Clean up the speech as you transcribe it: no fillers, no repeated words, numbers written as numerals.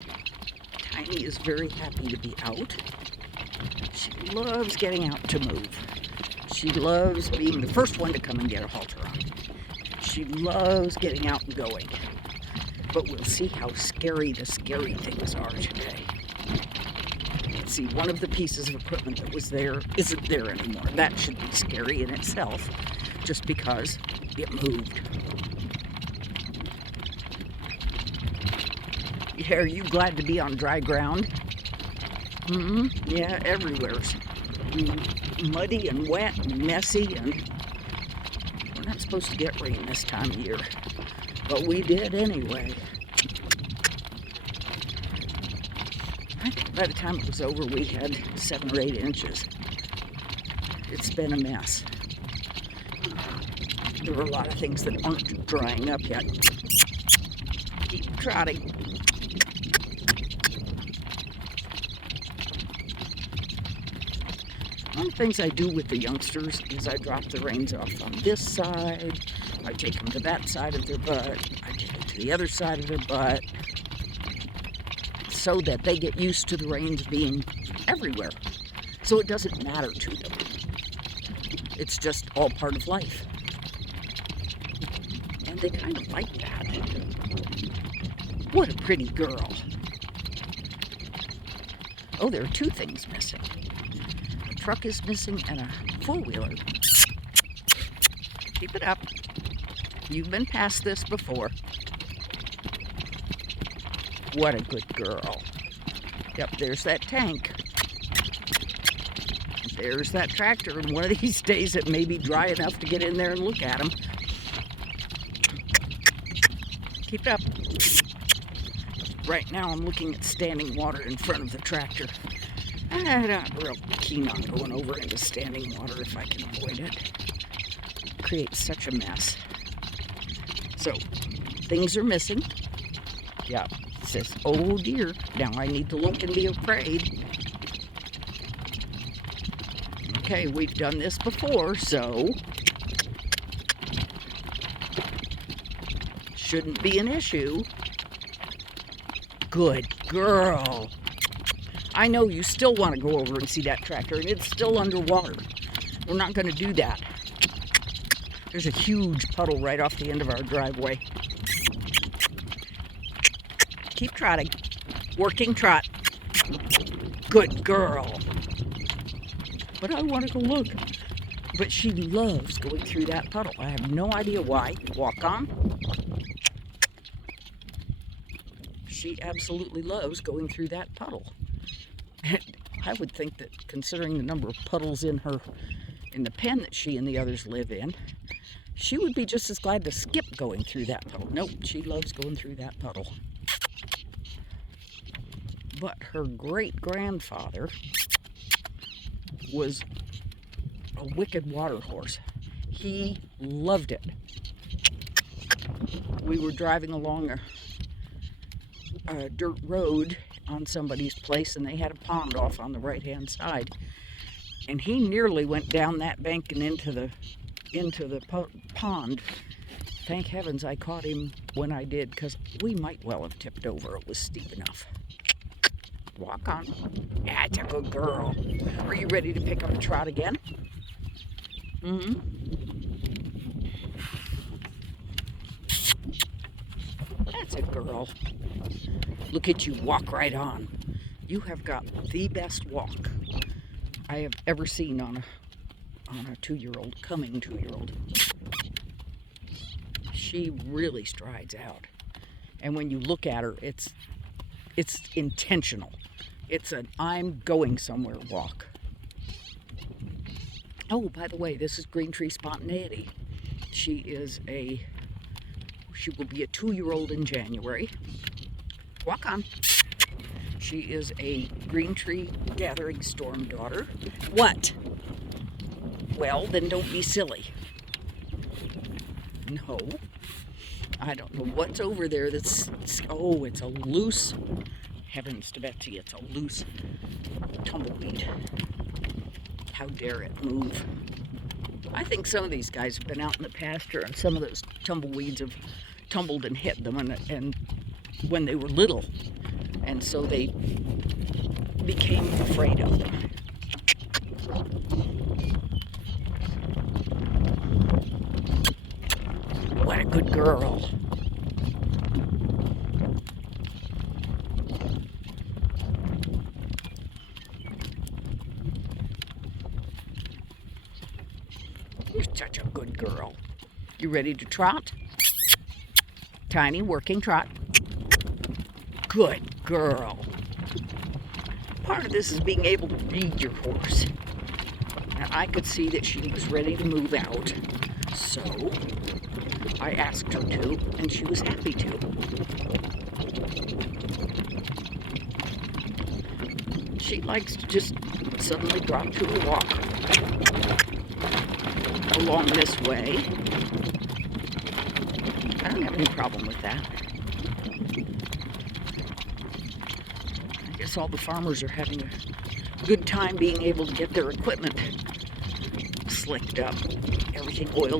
Tiny is very happy to be out. She loves getting out to move. She loves being the first one to come and get a halter on. She loves getting out and going. But we'll see how scary the scary things are today. Let's see, one of the pieces of equipment that was there isn't there anymore. That should be scary in itself, just because it moved. Yeah, are you glad to be on dry ground? Yeah, everywhere's muddy and wet and messy, and we're not supposed to get rain this time of year, but we did anyway. I think by the time it was over, we had 7 or 8 inches. It's been a mess. There were a lot of things that aren't drying up yet. Keep trotting. One of the things I do with the youngsters is I drop the reins off on this side, I take them to that side of their butt, I take them to the other side of their butt, so that they get used to the reins being everywhere. So it doesn't matter to them. It's just all part of life. And they kind of like that. What a pretty girl. Oh, there are 2 things missing. Truck is missing and a 4-wheeler. Keep it up. You've been past this before. What a good girl. Yep, there's that tank. There's that tractor, and one of these days it may be dry enough to get in there and look at them. Keep it up. Right now I'm looking at standing water in front of the tractor. I'm not real keen on going over into standing water if I can avoid it. It creates such a mess. So, things are missing. Yeah, it says, oh dear, now I need to look and be afraid. Okay, we've done this before, so shouldn't be an issue. Good girl. I know you still want to go over and see that tractor, and it's still underwater. We're not going to do that. There's a huge puddle right off the end of our driveway. Keep trotting. Working trot. Good girl. But I want to go look. But she loves going through that puddle. I have no idea why. Walk on. She absolutely loves going through that puddle. And I would think that, considering the number of puddles in the pen that she and the others live in, she would be just as glad to skip going through that puddle. Nope, she loves going through that puddle. But her great-grandfather was a wicked water horse. He loved it. We were driving along a dirt road on somebody's place, and they had a pond off on the right-hand side. And he nearly went down that bank and into the pond. Thank heavens I caught him when I did, because we might well have tipped over. It was steep enough. Walk on. That's a good girl. Are you ready to pick up a trot again? That's a girl. Look at you walk right on. You have got the best walk I have ever seen on a 2-year-old, coming 2-year-old. She really strides out. And when you look at her, it's intentional. It's an I'm going somewhere walk. Oh, by the way, this is Greentree Spontaneity. She will be a 2-year-old in January. Walk on. She is a Greentree Gathering Storm daughter. What? Well, then don't be silly. No. I don't know what's over there that's... Oh, it's a loose... Heavens to Betsy, it's a loose tumbleweed. How dare it move? I think some of these guys have been out in the pasture, and some of those tumbleweeds have tumbled and hit them and when they were little. And so they became afraid of them. What a good girl. You're such a good girl. You ready to trot? Tiny working trot. Good girl. Part of this is being able to read your horse. And I could see that she was ready to move out. So I asked her to, and she was happy to. She likes to just suddenly drop to a walk along this way. I don't have any problem with that. I guess all the farmers are having a good time being able to get their equipment slicked up, everything oiled